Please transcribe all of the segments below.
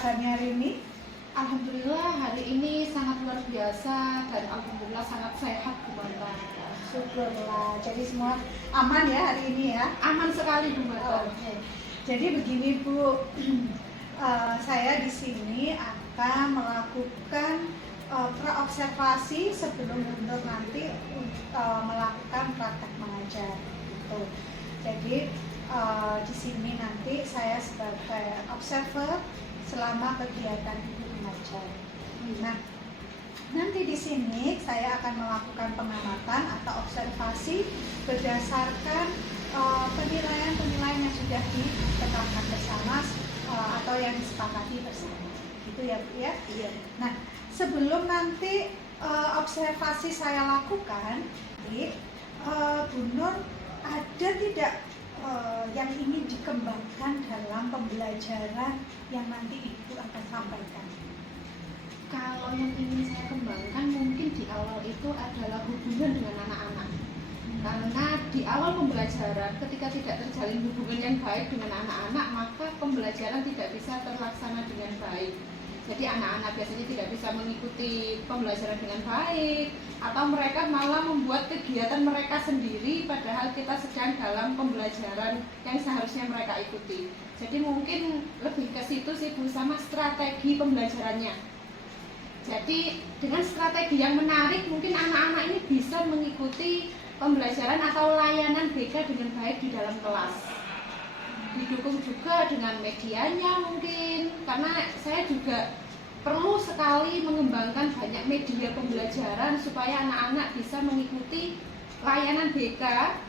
kabarnya hari ini? Alhamdulillah hari ini sangat luar biasa dan alhamdulillah sangat sehat Bu Marta. Syukurlah. Jadi semua aman ya hari ini ya? Aman sekali Bu Marta. Oke. Jadi begini Bu, saya di sini akan melakukan praobservasi sebelum untuk nanti melakukan praktek mengajar. Gitu. Jadi di sini nanti saya sebagai observer selama kegiatan ibu mengajar. Nah, nanti di sini saya akan melakukan pengamatan atau observasi berdasarkan penilaian-penilaian yang sudah ditetapkan bersama atau yang disepakati bersama. Gitu ya Bu ya? Iya. Nah, sebelum nanti observasi saya lakukan, Bu Nur, ada tidak yang ingin dikembangkan dalam pembelajaran yang nanti Ibu akan sampaikan? Kalau yang ingin saya kembangkan mungkin di awal itu adalah hubungan dengan anak-anak. Karena di awal pembelajaran ketika tidak terjalin hubungan yang baik dengan anak-anak, maka pembelajaran tidak bisa terlaksana dengan baik. Jadi anak-anak biasanya tidak bisa mengikuti pembelajaran dengan baik, atau mereka malah membuat kegiatan mereka sendiri padahal kita sedang dalam pembelajaran yang seharusnya mereka ikuti. Jadi mungkin lebih ke situ sih Bu, sama strategi pembelajarannya. Jadi dengan strategi yang menarik mungkin anak-anak ini bisa mengikuti pembelajaran atau layanan BK dengan baik di dalam kelas. Didukung juga dengan medianya mungkin, karena saya juga perlu sekali mengembangkan banyak media pembelajaran supaya anak-anak bisa mengikuti layanan BK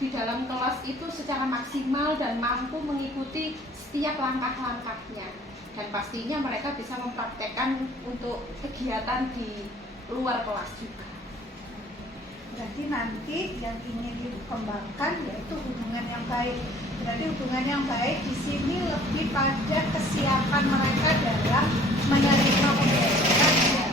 di dalam kelas itu secara maksimal dan mampu mengikuti setiap langkah-langkahnya, dan pastinya mereka bisa mempraktekkan untuk kegiatan di luar kelas juga. Berarti nanti yang ingin dikembangkan yaitu hubungan yang baik. Berarti hubungan yang baik di sini lebih pada kesiapan mereka dalam menerima pembelajaran, ya.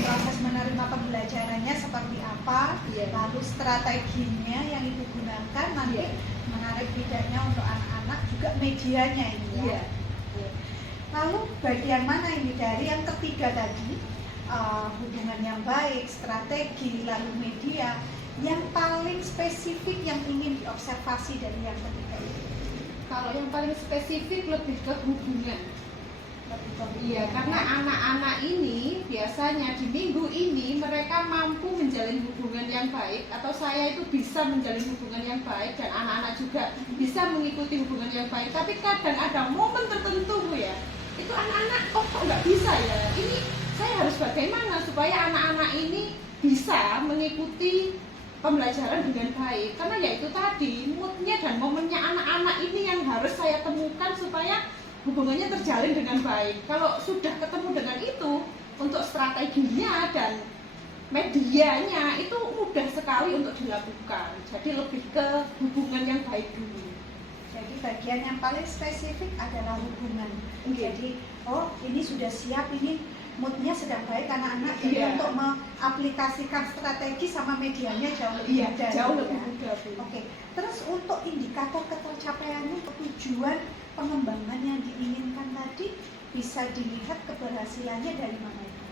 Proses menerima pembelajarannya seperti apa, lalu strateginya yang Ibu gunakan nanti menarik tidaknya untuk anak-anak, juga medianya ini ya. Lalu bagian mana ini dari yang ketiga tadi? Hubungan yang baik, strategi, lalu media, yang paling spesifik yang ingin diobservasi dari yang ketiga itu? Kalau yang paling spesifik lebih ke hubungan. Iya, karena anak-anak ini biasanya di minggu ini mereka mampu menjalin hubungan yang baik, atau saya itu bisa menjalin hubungan yang baik dan anak-anak juga bisa mengikuti hubungan yang baik. Tapi kadang ada momen tertentu Bu ya, itu anak-anak kok nggak bisa ya. Ini saya harus bagaimana supaya anak-anak ini bisa mengikuti pembelajaran dengan baik, karena ya itu tadi moodnya dan momennya anak-anak ini yang harus saya temukan supaya hubungannya terjalin dengan baik. Kalau sudah ketemu dengan itu, untuk strateginya dan medianya itu mudah sekali untuk dilakukan. Jadi lebih ke hubungan yang baik dulu. Jadi bagian yang paling spesifik adalah hubungan. Jadi ini sudah siap, ini moodnya sedang baik anak-anak, jadi untuk mengaplikasikan strategi sama medianya jauh lebih mudah. Jauh lebih mudah. Oke. Terus untuk indikator ketercapaiannya, tujuan pengembangan yang diinginkan tadi bisa dilihat keberhasilannya dari mana itu?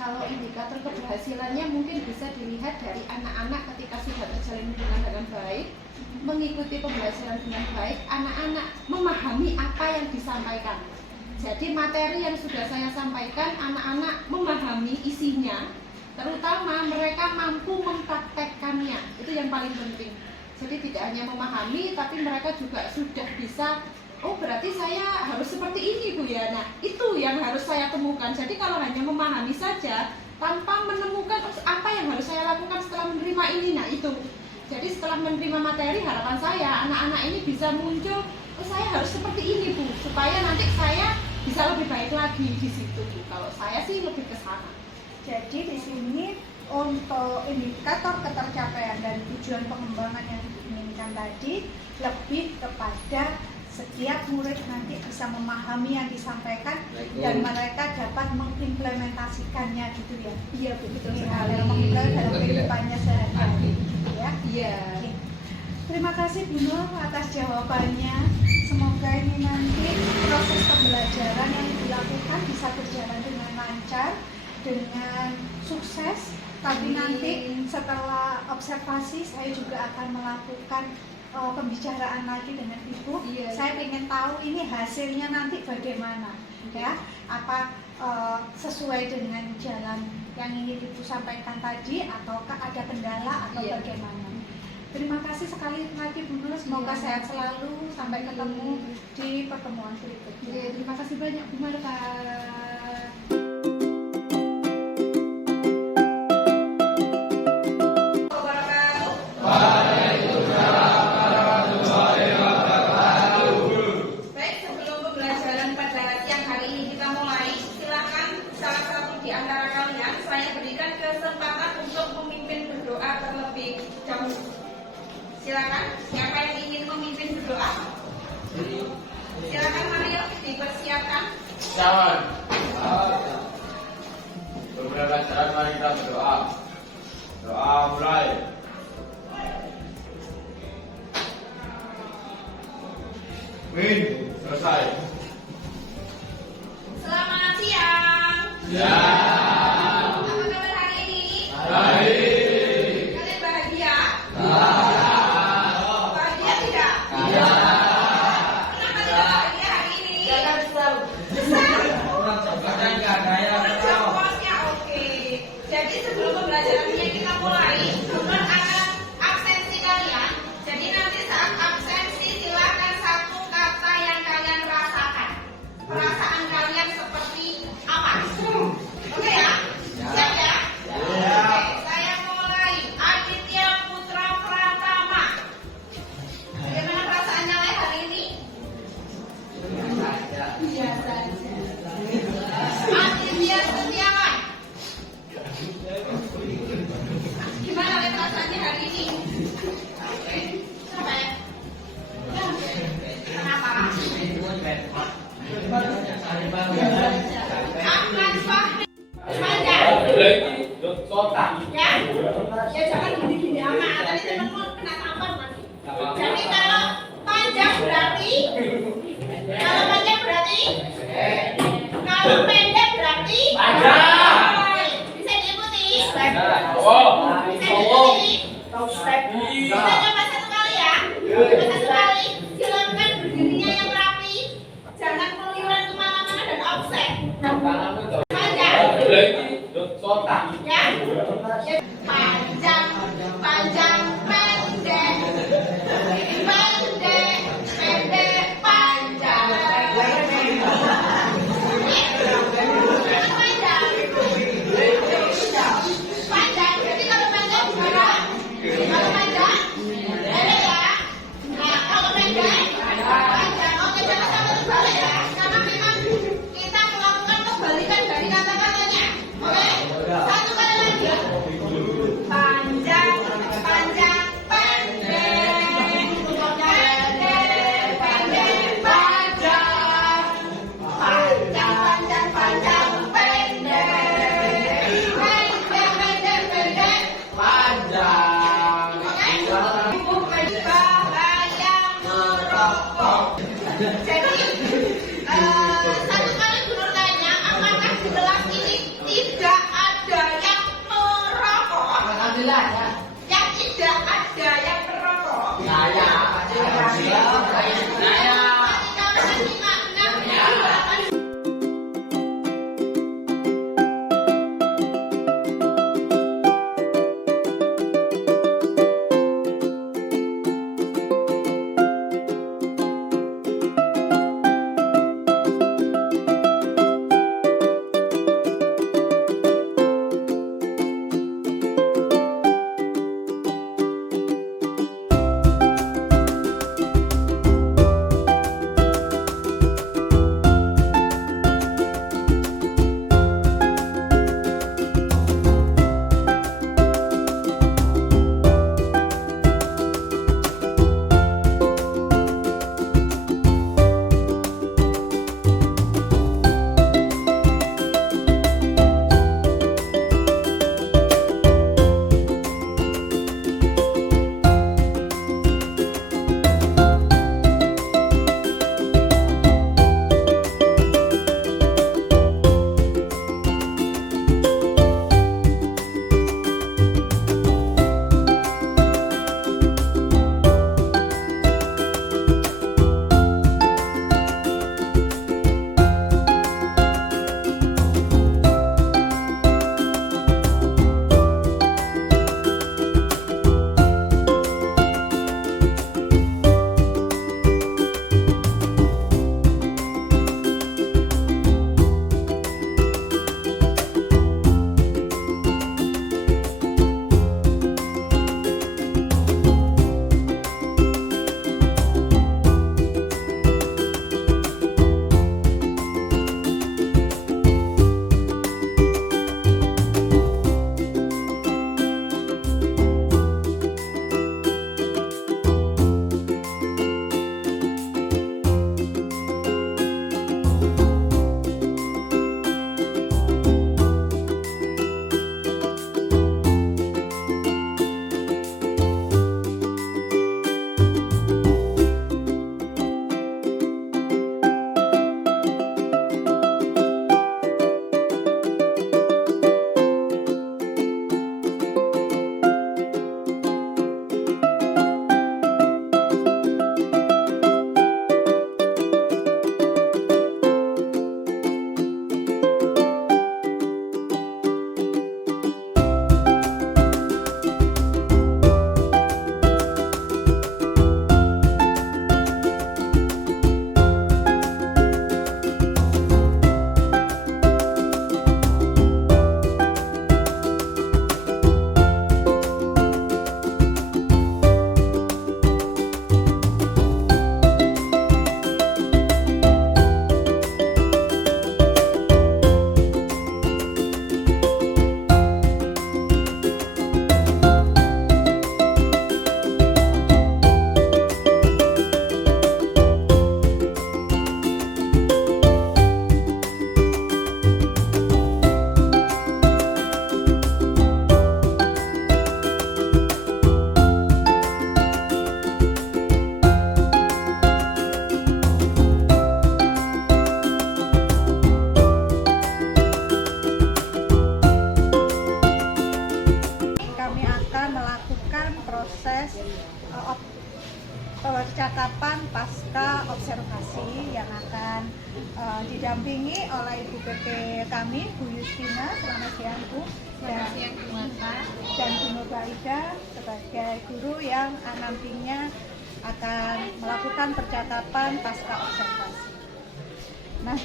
Kalau indikator keberhasilannya mungkin bisa dilihat dari anak-anak ketika sudah terjalin hubungan dengan baik, mengikuti pembelajaran dengan baik, anak-anak memahami apa yang disampaikan. Jadi materi yang sudah saya sampaikan, anak-anak memahami isinya, terutama mereka mampu mempraktekkannya. Itu yang paling penting. Jadi tidak hanya memahami, tapi mereka juga sudah bisa, oh berarti saya harus seperti ini Bu ya. Nah itu yang harus saya temukan. Jadi kalau hanya memahami saja, tanpa menemukan apa yang harus saya lakukan setelah menerima ini, nah itu. Jadi setelah menerima materi, harapan saya anak-anak ini bisa muncul, oh saya harus seperti ini Bu, supaya nanti saya bisa lebih baik lagi di situ. Kalau saya sih lebih ke sana. Jadi di sini untuk indikator ketercapaian dan tujuan pengembangan yang diinginkan tadi lebih kepada setiap murid nanti bisa memahami yang disampaikan dan mereka dapat mengimplementasikannya gitu ya. Iya betul sekali. Dalam kehidupannya sehari-hari gitu ya. Iya. Oke. Terima kasih Bu Nur atas jawabannya. Semoga ini nanti proses pembelajaran pembelajaran yang dilakukan bisa berjalan dengan lancar, dengan sukses. Tapi nanti setelah observasi saya juga akan melakukan pembicaraan lagi dengan ibu. Iya. Saya ingin tahu ini hasilnya nanti bagaimana, ya? Apa sesuai dengan jalan yang ingin ibu sampaikan tadi, ataukah ada kendala atau Iya. bagaimana? Terima kasih sekali lagi Bu Nur. Semoga Iya. sehat selalu. Sampai ketemu di pertemuan berikutnya. Oke, terima kasih banyak Bu Marta. Baik, sebelum pembelajaran pada siang hari ini kita mulai, silakan salah satu di antara kalian saya berikan kesempatan untuk memimpin berdoa terlebih dahulu. Silakan, siapa yang ingin memimpin berdoa? Silakan Mario, dipersiapkan. Jangan. Beberapa jalan mari kita berdoa. Doa mulai. Selesai. Selamat siang. Ya. Apa kabar hari ini? Baik. Kalian bahagia? Ah. Bahagia tidak? Iya. Kenapa tidak bahagia hari ini? Besar. Orang jabatan nggak ada yang Orang tahu. jawabnya oke. Jadi sebelum pembelajarannya kita mulai, Bunur akan absensi kalian. Jadi nanti saat absensi silakan satu kata yang kalian rasakan. Perasaan kalian seperti apa? Oke ya? Siap ya? Oke, saya mulai. Aditya Putra Pratama. Bagaimana perasaannya Le hari ini? Biasa aja. Aditya Setiawan. Gimana Le perasaannya hari ini? Oke. Capek? Kenapa? Ahmad Fahmi. Panjang. Ya? Ya jangan gini-gini amat. Tadi temanmu kena tampar nanti. Jadi kalau panjang berarti kalau pendek berarti bisa diikuti. Bisa diikuti. Kita coba satu kali ya. Coba satu kali. Silakan berdirinya yang rapi. Jangan keluyuran kemana-mana dan offset. Panjang. Ya. Panjang, panjang, pendek, pendek, pendek, panjang. Panjang. Panjang. Jadi kalau yang akan didampingi oleh Ibu PP kami, Bu Justina, selamat siang Bu, Selamat siang Bu Marta. dan Bu Nurbaida sebagai guru yang nantinya akan melakukan percakapan pasca observasi. Nah,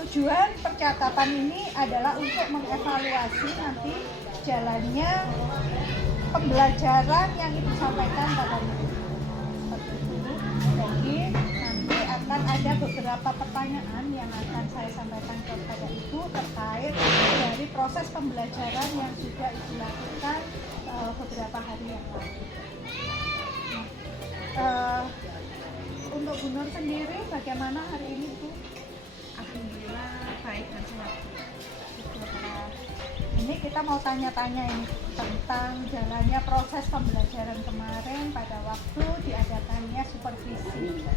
tujuan percakapan ini adalah untuk mengevaluasi nanti jalannya pembelajaran yang Ibu sampaikan pada murid. Seperti itu. Jadi nanti akan ada beberapa pertanyaan yang akan saya sampaikan kepada Ibu terkait dari proses pembelajaran yang sudah Ibu lakukan beberapa hari yang lalu. Untuk Bu Nur sendiri bagaimana hari ini Bu? Alhamdulillah baik dan sehat. Ini kita mau tanya-tanya ini tentang jalannya proses pembelajaran kemarin pada waktu diadakannya supervisi.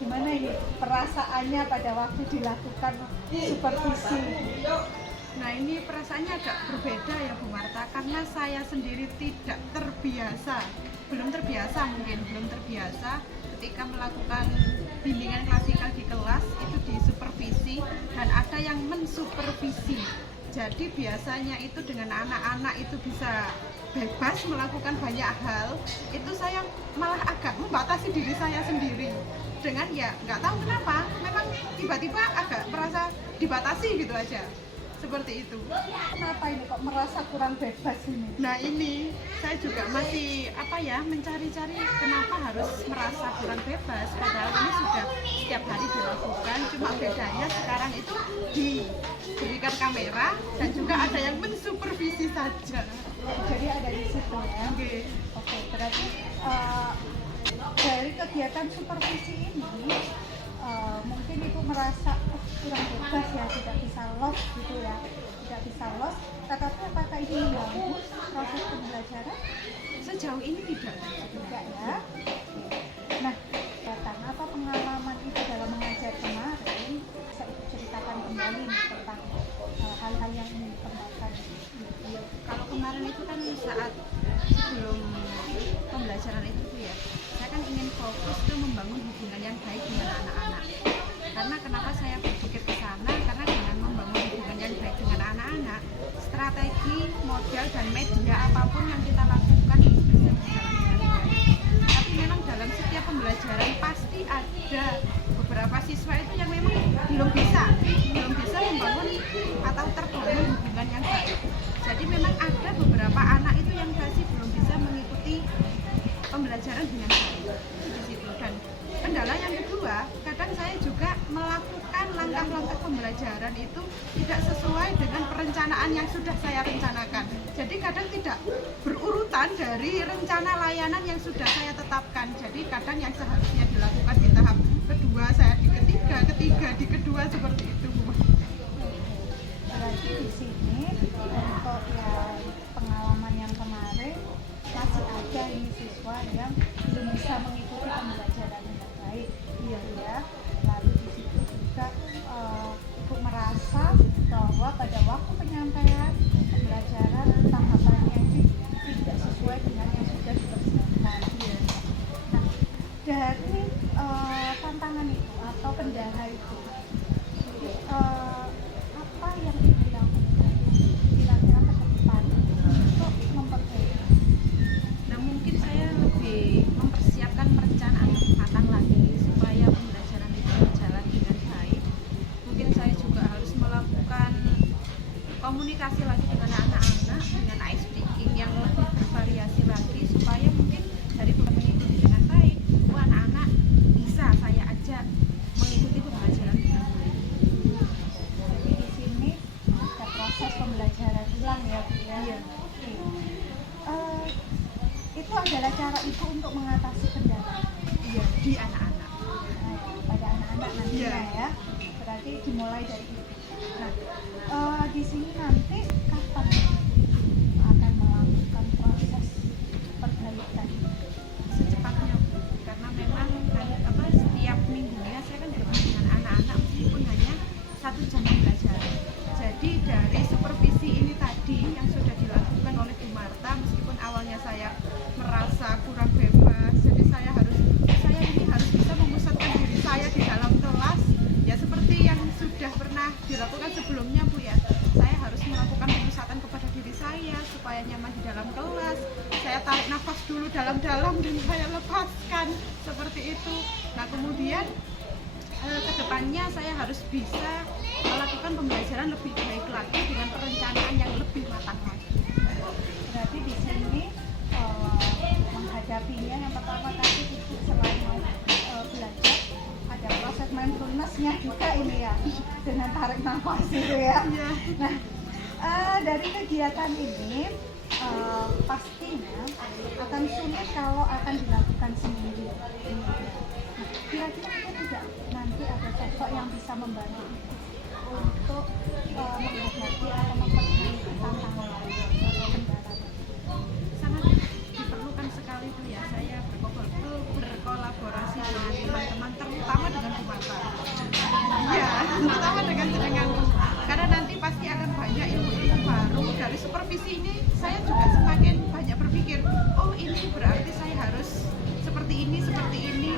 Gimana ini perasaannya pada waktu dilakukan supervisi? Nah ini perasaannya agak berbeda ya Bu Marta, karena saya sendiri tidak terbiasa, belum terbiasa ketika melakukan bimbingan klasikal di kelas itu disupervisi dan ada yang mensupervisi. Jadi biasanya itu dengan anak-anak itu bisa bebas melakukan banyak hal, itu saya malah agak membatasi diri saya sendiri dengan ya nggak tahu kenapa, memang tiba-tiba agak merasa dibatasi gitu aja. Seperti itu. Kenapa ini kok merasa kurang bebas ini? Nah ini saya juga masih mencari-cari kenapa harus merasa kurang bebas, padahal ini sudah setiap hari dilakukan, cuma bedanya sekarang itu diberikan kamera dan juga ada yang mensupervisi saja. Jadi ada di situ ya. Oke, berarti dari kegiatan supervisi ini mungkin Ibu merasa kurang bebas ya, tidak bisa los gitu ya, tidak bisa los. Tetapi apakah ini mengganggu proses pembelajaran? Sejauh ini tidak ya. Nah, karena apa pengalaman itu dalam mengajar kemarin, bisa Ibu ceritakan kembali nih tentang hal-hal yang ingin dikembangkan. Kalau kemarin itu kan saat sebelum pembelajaran itu ya, saya kan ingin fokus ke membangun hubungan yang baik dengan anak-anak. Karena kenapa saya berpikir ke sana? Karena dengan membangun hubungan yang baik dengan anak-anak, strategi, model, dan media apapun yang kita lakukan itu bisa berjalan dengan baik. Tapi memang dalam setiap pembelajaran pasti ada beberapa siswa itu yang memang belum bisa membangun atau terbangun hubungan yang baik. Jadi memang ada beberapa anak itu yang masih belum bisa mengikuti pembelajaran dengan baik. Itu di situ. Dan kendala yang kedua, kadang saya juga melakukan langkah-langkah pembelajaran itu tidak sesuai dengan perencanaan yang sudah saya rencanakan. Jadi kadang tidak berurutan dari rencana layanan yang sudah saya tetapkan. Jadi kadang yang seharusnya dilakukan di tahap kedua, saya di ketiga, di kedua, seperti itu. Berarti di sini untuk yang pengalaman yang kemarin masih ada ini siswa yang belum bisa mengikuti pembelajaran dengan baik, iya ya. Lalu di situ juga Ibu merasa bahwa pada waktu penyampaian pembelajaran tahapannya itu tidak sesuai dengan yang sudah dipersiapkan. Iya. Nah, dari tantangan itu atau kendala itu, apa yang Ibu lakukan kira-kira ke depan untuk memperbaiki? Nah mungkin saya lebih mempersiapkan perencanaan lebih matang lagi supaya pembelajaran itu berjalan dengan baik. Mungkin saya juga harus melakukan komunikasi lagi dengan anak-anak dengan ice breaking yang lebih bervariasi lagi supaya mungkin dari mengikuti dengan baik, anak-anak bisa saya ajak mengikuti pembelajaran dengan baik. Jadi di sini ada proses pembelajaran ulang ya Bu ya. Iya. Itu adalah cara Ibu untuk mengatasi kendala. Iya, di anak-anak. Nah, pada anak-anak nantinya Iya. ya. Berarti dimulai dari Ibu. Nah, di sini nanti kapan akan melakukan proses perbaikan? Secepatnya Bu. Karena memang setiap minggunya saya kan bermain dengan anak-anak meskipun hanya 1 jam pembelajaran. Jadi dari supervisi ini tadi yang sudah dilakukan oleh Bu Marta, meskipun awalnya saya merasa kurang bebas, jadi saya ini harus bisa memusatkan diri saya di kemudian kedepannya saya harus bisa melakukan pembelajaran lebih baik lagi dengan perencanaan yang lebih matang lagi. Berarti di sini menghadapinya yang pertama tadi itu selain mau belajar, ada proses mindfulness-nya juga ini ya, dengan tarik nafas itu ya. Nah, dari kegiatan ini pastinya akan sulit kalau akan dilakukan sendiri. Kira-kira ada tidak nanti ada sosok yang bisa membantu untuk menghadapi atau memperbaiki tantangan atau kendala? Sangat diperlukan sekali tuh ya, saya berkolaborasi dengan teman-teman, terutama dengan Bumata. Ya, terutama dengan karena nanti pasti akan banyak ilmu-ilmu baru dari supervisi ini. Saya juga semakin banyak berpikir, oh ini berarti saya harus seperti ini,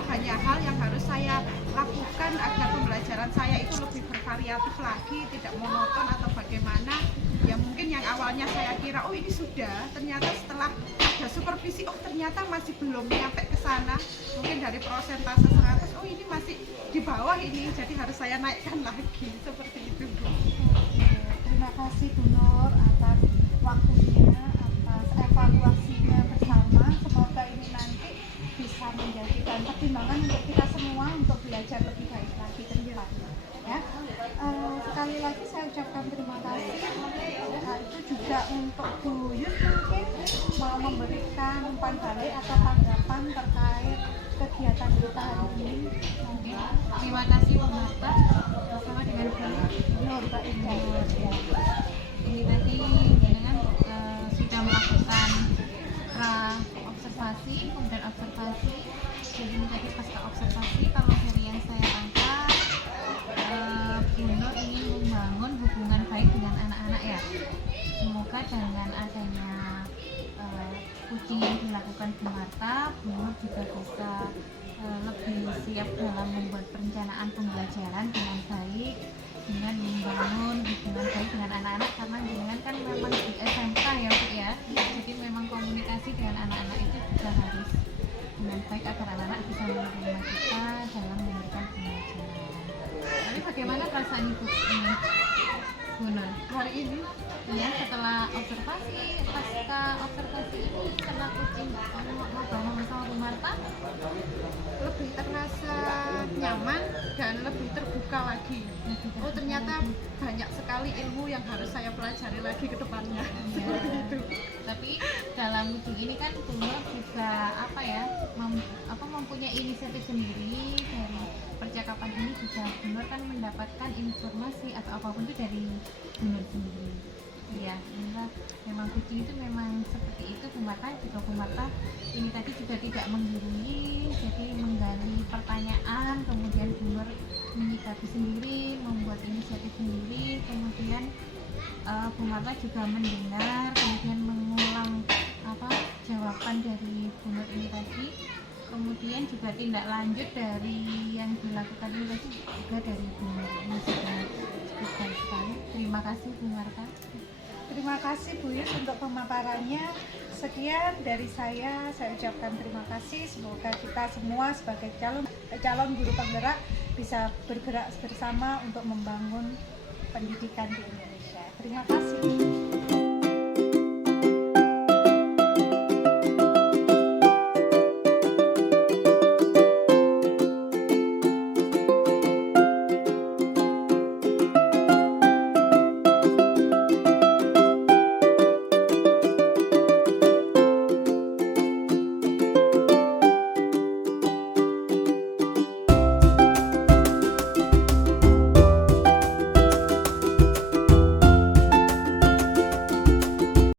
banyak hal yang harus saya lakukan agar pembelajaran saya itu lebih bervariatif lagi, tidak monoton atau bagaimana. Ya mungkin yang awalnya saya kira, oh ini sudah, ternyata setelah ada supervisi, oh ternyata masih belum nyampe ke sana. Mungkin dari prosentase 100, oh ini masih di bawah ini, jadi harus saya naikkan lagi, seperti itu Bu. Terima kasih Bu Nur atas waktunya, atas evaluasinya bersama. Semoga ini nanti bisa menjadikan pertimbangan untuk kita semua untuk belajar lebih baik lagi ke depannya. Ya, sekali lagi saya ucapkan terima kasih. Nah, itu juga untuk Bu Yus mungkin mau memberikan umpan balik atau tanggapan terkait kegiatan kita hari ini. Terima kasih Bu Marta bersama dengan Bu Nur Pak Indah. Ini tadi dengan sudah melakukan observasi, kemudian observasi. Jadi ini tadi pasca observasi, kalau dari yang saya tangkap, Bu Nur ingin membangun hubungan baik dengan anak-anak ya. Semoga dengan adanya coaching yang dilakukan Bu Marta, Bu Nur juga bisa lebih siap dalam membuat perencanaan pembelajaran dengan baik, dengan membangun hubungan baik dengan anak-anak, karena dengan kan memang di SMK ya Bu ya, jadi memang komunikasi dengan anak-anak itu juga harus dengan baik agar anak-anak bisa menerima kita dalam memberikan pembelajaran. Tapi bagaimana perasaan Ibu ini, Bu Nur, hari ini? Ya, setelah observasi, pasca observasi ini, setelah coaching ngobrol bersama Bu Marta, lebih terasa nyaman dan lebih terbuka lagi. Oh ternyata banyak sekali ilmu yang harus saya pelajari lagi ke depannya. Seperti itu. Tapi dalam coaching ini kan Bu Nur juga mempunyai inisiatif sendiri. Dari percakapan ini juga Bu Nur kan mendapatkan informasi atau apapun itu dari Bu Nur sendiri. Iya, memang coaching itu memang seperti itu. Bu Marta ini tadi juga tidak menggurui, jadi menggali pertanyaan, kemudian Bu Nur menyikapi sendiri, membuat inisiatif sendiri, kemudian Bu Marta juga mendengar, kemudian mengulang jawaban dari Bu Nur ini tadi, kemudian juga tindak lanjut dari yang dilakukan ini tadi juga dari Bu Nur. Ini sudah cukup baik sekali. Terima kasih Bu Marta. Terima kasih Bu Yus untuk pemaparannya. Sekian dari saya ucapkan terima kasih. Semoga kita semua sebagai calon guru penggerak bisa bergerak bersama untuk membangun pendidikan di Indonesia. Terima kasih.